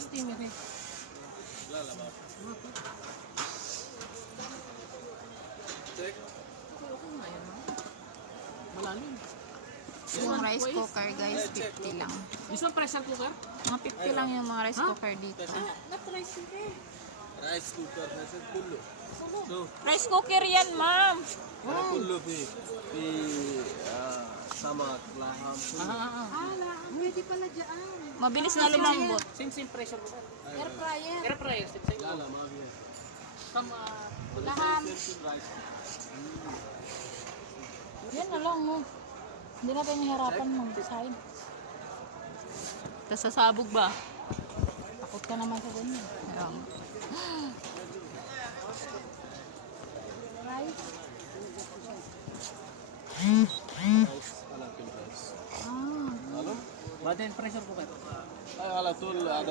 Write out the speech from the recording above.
steamer eh. لا لا ما check. Malalim. Yung rice cooker guys, 50 lang. This one pressure cooker? Mga 50 lang yung mga rice cooker dito. Not rice cooker. Rice cooker है सर कुल्लू तो Rice cooker yan, ma'am. أنا كله في سمك لحم Pwede pala dyan. Mabilis na lumambot. Same pressure cooker. Air fryer. Air fryer, same. لا لا ما في Some, Laham. Rice Yan na lang, no. Hindi natin hihirapan mong design. Tapos sasabog ba? Takot ka naman sa ganyan. Ayan. Rice. رايس على كل رايس Ah. معلوم بعدين pressure cooker. هاي على طول